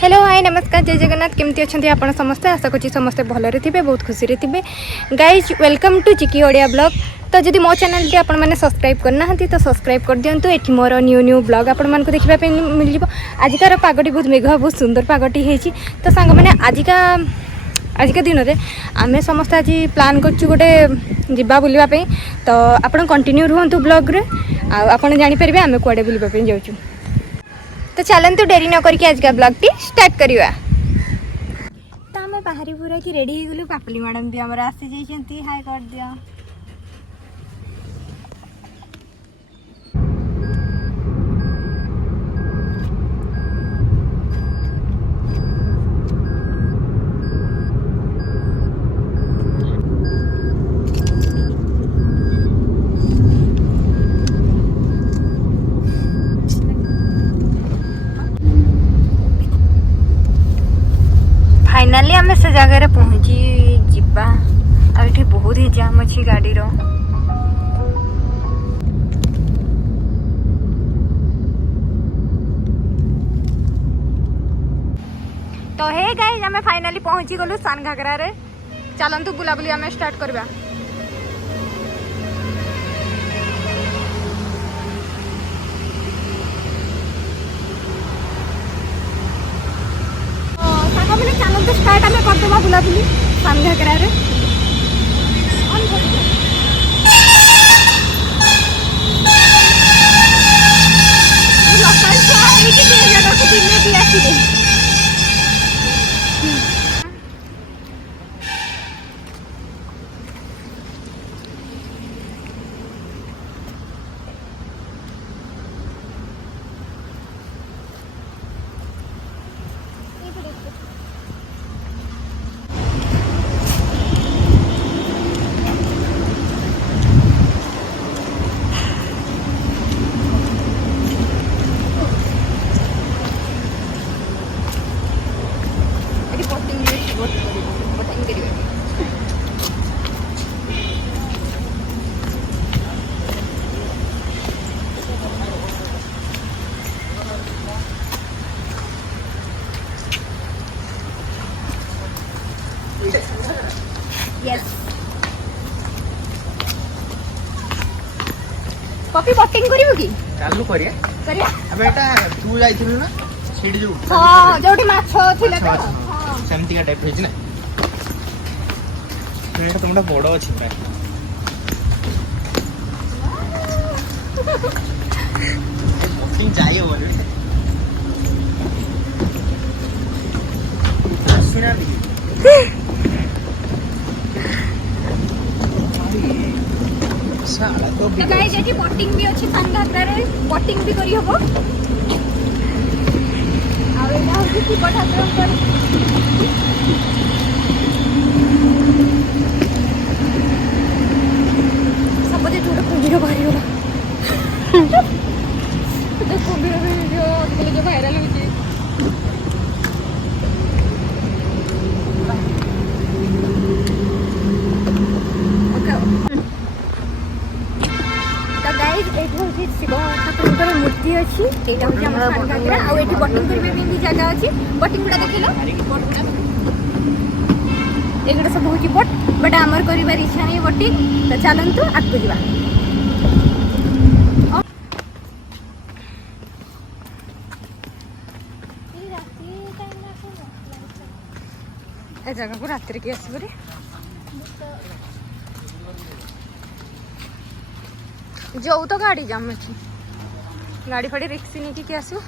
Hello hi नमस्कार जय जगन्नाथ केमती अच्छा आपण समस्ते आशा करी समस्ते भलरे थे बहुत खुशी थे guys welcome to Chiki Odia blog. तो जदि मो चैनल टी आपण मैंने सब्सक्राइब करना तो सब्सक्राइब कर दिंतु। ये मोर न्यू न्यू ब्लॉग आपण मानक देखा मिल जाए। आजिकार पागटी बहुत मेघ बहुत सुंदर पागटी है। तो सांग मैंने आजिका दिन में आम समस्त आज प्लान कर गोटे जा बुलापी। तो आप कंटिन्यू रुहतु ब्लॉग रे आपड़ जापर आम कड़े बुलापी जाऊँ। तो चलतु डेरी न करके आज का ब्लॉग टी स्टार्ट करिवा। तो आम बाहरी पूरा कि रेडी हो गलु। पापली मैडम भी आमर आसी जाइछंती। हाय कर दिया। फाइनाली आम से जगह पहुँची जीवा। ये बहुत ही जाम अच्छी गाड़ी रो। तो हे गाइस आम फाइनाली पहुँची गलु सान घागरा रे। चलतु बुलाबुली आम स्टार्ट करवा। चलते स्टार्ट आम करदेवा बुलाबुली सान घागरा रे। Yes. कॉफी बोटिंग करिवो की? चालू करिया। करिया। अब एटा तू जाइथिलु ना सेठी जो। हां जोठी माछ थिला तो। हां सेमती का टाइप हेछि ना। एटा तुमटा बड़ अछि प्राय। बोटिंग जाई हो रे। सिना भी। तो गाइस एठी बोटिंग भी अछि सान घागरा रे। बोटिंग भी करी हबो। आ एटा होछि की ठाकुर पर सब जे जोड़ कुंभीर बाहरी होला। तो कुंभीर वीडियो बोले जो वायरल होछि। शिव ठाकुर मूर्ति अच्छी यहाँ हूँ आम सान घागरा। आउ बोटिंग करने भी जगह अच्छी। बोटिंग गुड़ा देख एगुड़ा सब हूँ बोट बट आमर कर इच्छा नहीं बोटिंग। तो चलतु आगे जा। ए जगह को रात किए आसबे जो तो गाड़ी जाम अच्छी। गाड़ी फाड़ी रिक्सी नहीं कि आसो।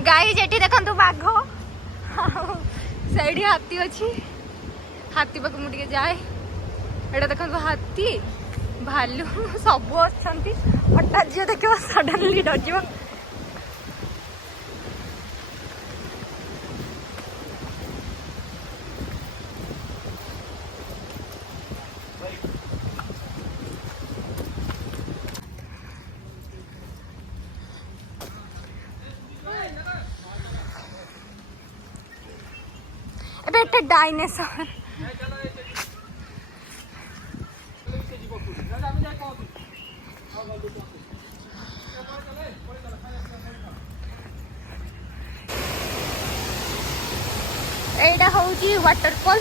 गाई जेठी देखंतु बाघ सैडी हाथी अच्छी। हाथी पाक मुझे जाए। एटा देखंतु हाथी भालू सब अच्छा। हठात जी देख सडनली डर। Activated dinosaur. एटा होची वाटरफॉल।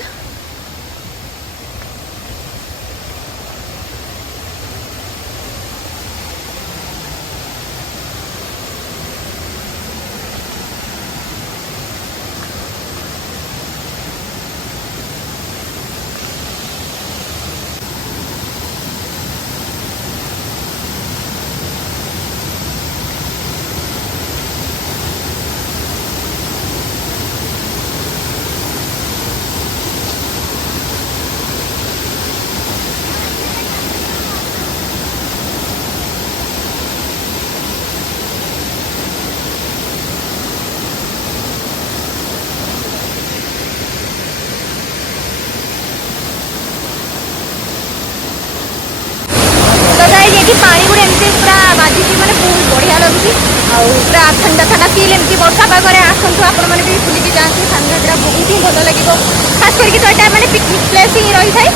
पानी गुड़े एमती पूरा बाजी मैंने बहुत बढ़िया लगुच पूरा ठंडा ठंडा फील एमती वर्षा पागे आसतु आपण मैंने भी बुलिकी जाती सानघागरा बहुत ही भल लगे खास करके तो यहाँ मैंने पिकनिक प्लेस ही रही थाए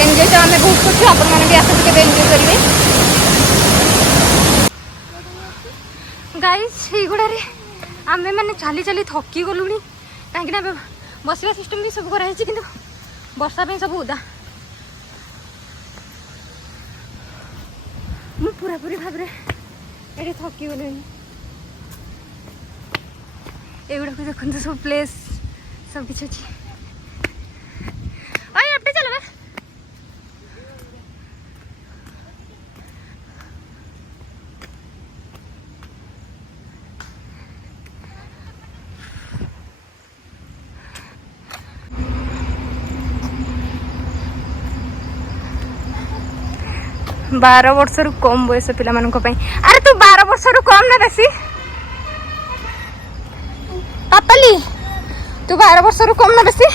एंजॉय तो आम बहुत कर आपण मैंने भी आसतु के एंजॉय करेंगे गाइस गुड़े आम मैंने चली चली थकी गलु कहीं बसवा सिस्टम भी सब कराई कि वर्षा सब उदा मु पूरा पूरी भाव ये थकी गल एगुड़ा को देखते सब प्लेस सब किसी अच्छी एपटे चल 12 वर्ष रु कम बयस पिला अरे तू 12 वर्ष रु कम ना बेसी पापली तू 12 वर्ष रु कम ना बेसी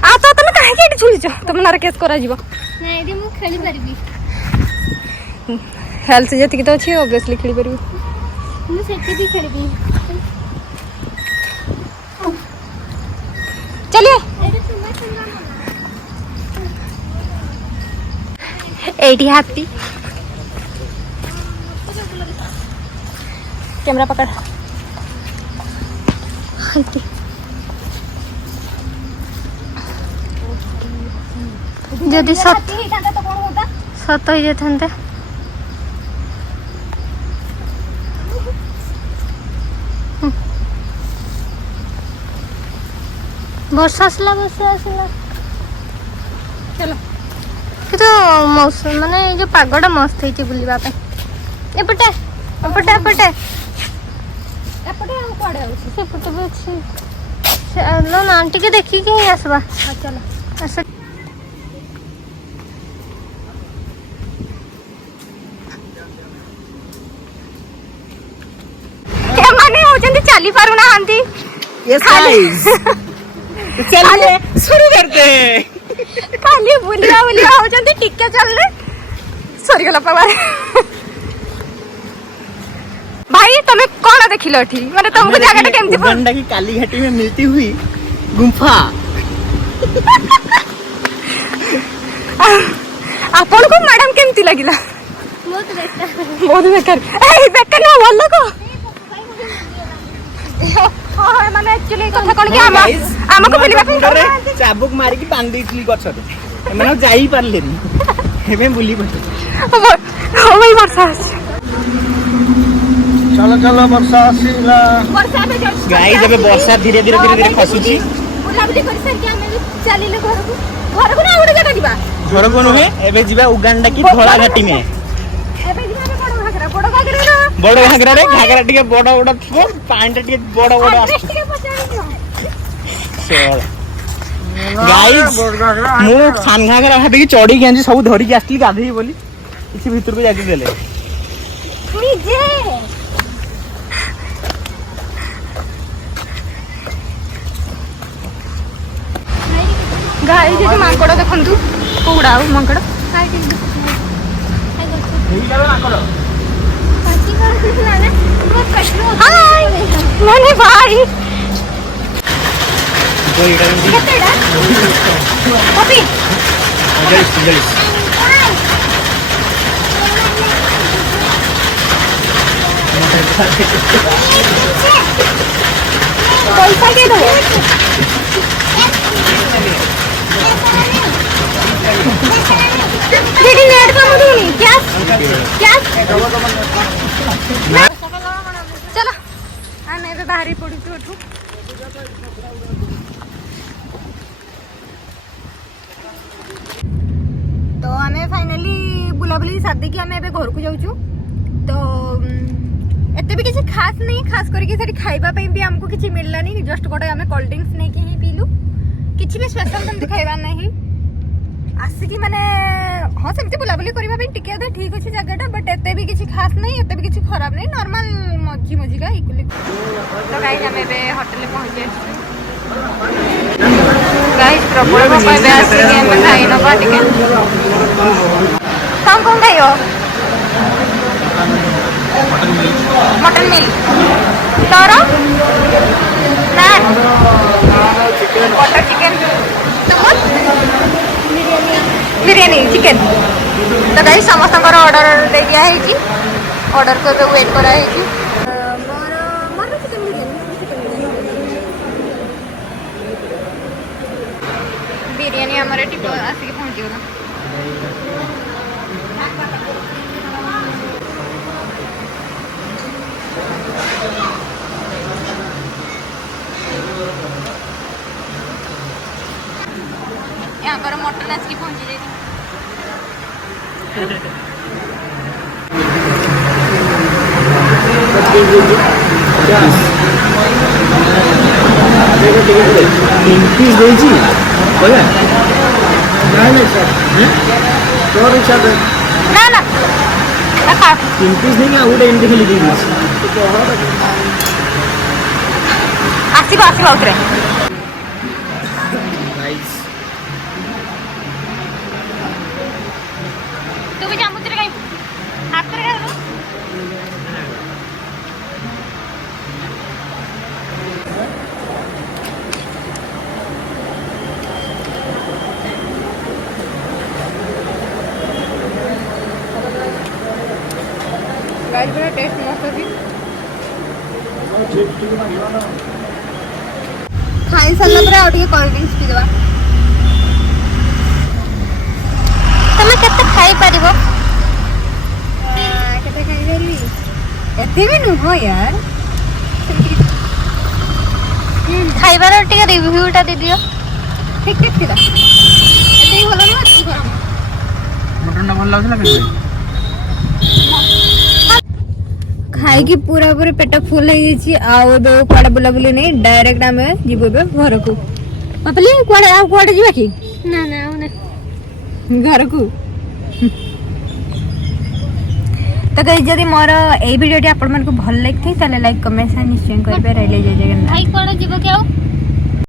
आ तो तुम काहे के झुलिछ तुम नार केस करा जीवो नहीं दी मु खेली परबी हेल्थ जति तो अछि ऑब्वियसली खेली परबी मु सेठी भी खेलबी चलिए एटी हाथी कैमरा पकड़ हाथी जदि सत हो जाते वर्षा आसला चलो तो मौसम माने जो पागटा मस्त है बुलवा एपटे एपटे एपटे एपटे कुआडे आउछ सेपटे भी अच्छी चलो ना टिके देखिक ही आसवा चलो आस माने होचंदी चली पारु ना आंती यस गाइस चलिए शुरू करते हैं खाली बुलिया बुलिया होचंदी टिके चलले सॉरी गला पावर भाई तुम्हें कौन देखिलो एठी माने तुमको जगह केमती उगांडा की काली घाटी में मिलती हुई गुफा आपन को मैडम केमती लागिला बहुत बेकार ए बेकार ना बोल को हां माने एक्चुअली कथा कोन कि हमको बुलिबा रे चाबुक मारी की बांध देइतली गछरे एमन जाई पारलेनी एमे बुली पड़े ओ भाई वर्षा चलो चलो वर्षा आसीला वर्षा में गाई जब वर्षा धीरे धीरे धीरे धीरे खसुची बुला बुली कर सर के हमें चलीले घर को ना उड़ जाता दिबा घर को नुहे एबे जिबा उगांडा की धोला घाटी में एबे जिबा बड़ घागरा रे बड़ घागरा रे घागरा टिके बड़ बड़ थो पानी टिके बड़ बड़ आ चल गाइस मु सान घागरा भाबी की चढ़ी गेंजी सब धरी के आस्ती गाधई बोली इसी भीतर को जाके देले निजे गाई जे मांकड़ देखंतु कोउडा मांकड़ हाय हाय माने भाई କେତେଟା କପି ପଇସା କିଏ ଦେବ? ସେଠି ନେଟ୍ କାମ ଦଉନି କ୍ୟାସ୍ चलो ଆମେ ଏବେ ବାହାରି ପଡୁଛୁ ଏଠୁ। ତ ଆମେ ଫାଇନାଲି ବୁଲାବୁଲି ସାରିଦେଇକି ଆମେ ଏବେ ଘରକୁ ଯାଉଛୁ। ତ ଏତେ ବି କିଛି ଖାସ୍ ନାହିଁ, ଖାସ୍ କରିକି ସେଠି ଖାଇବା ପାଇଁ ବି ଆମକୁ କିଛି ମିଳିଲାନି। ଜଷ୍ଟ ଗୋଟେ ଆମେ କୋଲ୍ଡ ଡ୍ରିଙ୍କ୍ସ ନେଇକି ହିଁ ପିଇଲୁ, କିଛି ବି ସ୍ପେଶାଲ ସେମିତି ଖାଇବା ନାହିଁ। ଆସିକି ମାନେ ହଁ ସେମିତି ବୁଲାବୁଲି କରିବା ପାଇଁ ଟିକେ ଅଧେ ଠିକ୍ ଅଛି ଜାଗାଟା, ବଟ୍ ଏତେ ବି କିଛି ଖାସ୍ ନାହିଁ, ଏତେ ବି କିଛି ଖରାପ ନାହିଁ, ନର୍ମାଲ ମଝିକା ଇକ୍ୱଲି। ତ ଗାଇସ୍ ଆମେ ଏବେ ହୋଟେଲରେ ପହଞ୍ଚି ଆସିଛୁ। ଗାଇସ୍ ପ୍ରବଳ ଭୋକ, ଏବେ ଆସିକି ଆମେ ଖାଇ ନେବା ଟିକେ। ତମେ କ'ଣ ଖାଇବ? Mutton meal. ତୋର naan, butter chicken, biryani chicken. ତ ଗାଇସ୍ ସମସ୍ତଙ୍କର ଅର୍ଡର ଦେଇ ଦିଆହେଇଛି, ଅର୍ଡରକୁ ଏବେ ୱେଟ୍ କରାହେଇଛି। ମୋର ଚିକେନ ବିରିୟାନୀ ଆମର ଏଠି ଆସିକି ପହଞ୍ଚିଗଲା। ୟାଙ୍କର ମଟନ ଆସିକି ପହଞ୍ଚି ଯାଇଛି। ନା ନା ଆସିବ ଆସିବ ଆଉଥରେ। ତୁ ବି ଚାମଚରେ ଖାଇବୁ, ହାତରେ ଖାଇବୁ। गाइस बड़ा टेस्ट मस्त ଅଛି। ଖାଇ ସାରିଲା ପରେ ଆଉ ଟିକେ କୋଲ୍ଡ ଡ୍ରିଙ୍କ୍ସ ପିଇଦେବା। ତମେ କେତେ ଖାଇପାରିବ? କେତେ ଖାଇପାରିବି? ଏତେ ବି ନୁହଁ ୟାର, ଖାଇବାର ଟିକେ ରିଭ୍ୟୁଟା ଦେଇଦିଅ। ଠିକ୍ ଠାକ୍ ଥିଲା, ଏତେ ବି ଭଲ ନୁହଁ, ଏତେ ବି ଖରାପ ନୁହଁ। ମଟନଟା ଭଲ ଲାଗୁଥିଲା କେମିତି? ଖାଇକି ପୁରା ପୁରି ପେଟ ଫୁଲ ହେଇଯାଇଛି। ଆଉ ଏବେ କୁଆଡେ ବୁଲାବୁଲି ନାହିଁ, ଡାଇରେକ୍ଟ ଆମେ ଯିବୁ ଏବେ ଘରକୁ। ବାପଲି କୁଆଡେ ଆଉ କୁଆଡେ ଯିବା କି? ନା ନା ଆଉ ନା, ଘରକୁ। ତ ଗାଇସ୍ ଯଦି ମୋର ଏଇ ଭିଡ଼ିଓଟି ଆପଣମାନଙ୍କୁ ଭଲ ଲାଗିଥାଏ ତାହେଲେ ଲାଇକ୍ କମେଣ୍ଟ ନିଶ୍ଚୟ କରିବେ। ରହିଲେ ଜୟ ଜଗନ୍ନାଥ। ଭାଇ କୁଆଡେ ଯିବ କି ଆଉ?